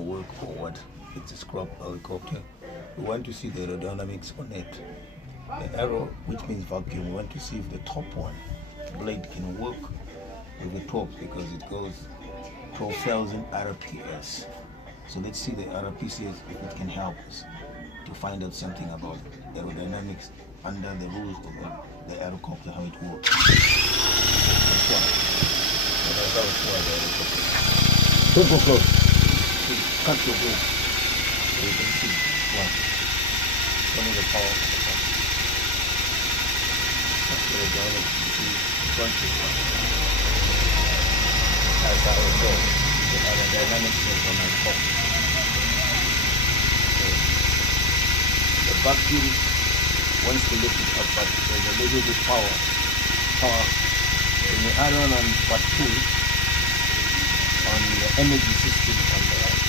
can work or what. It's a scrub helicopter. We want to see the aerodynamics on it. The arrow, which means vacuum, we want to see if the top one blade can work with the top because it goes 12,000 RPS. So let's see the RPCs if it can help us to find out something about aerodynamics under the rules of the aerocopter, how it works. That's why. So that's how it's the aerocopter. Don't go close. Cut your bow. So you can see one. Some of the power. That's the aerodynamics. You see, front is one. That's how it goes. The aerodynamics is on our top. So the vacuum wants to lift it up, but there's a little bit power. When you add on part 2 on the energy system on the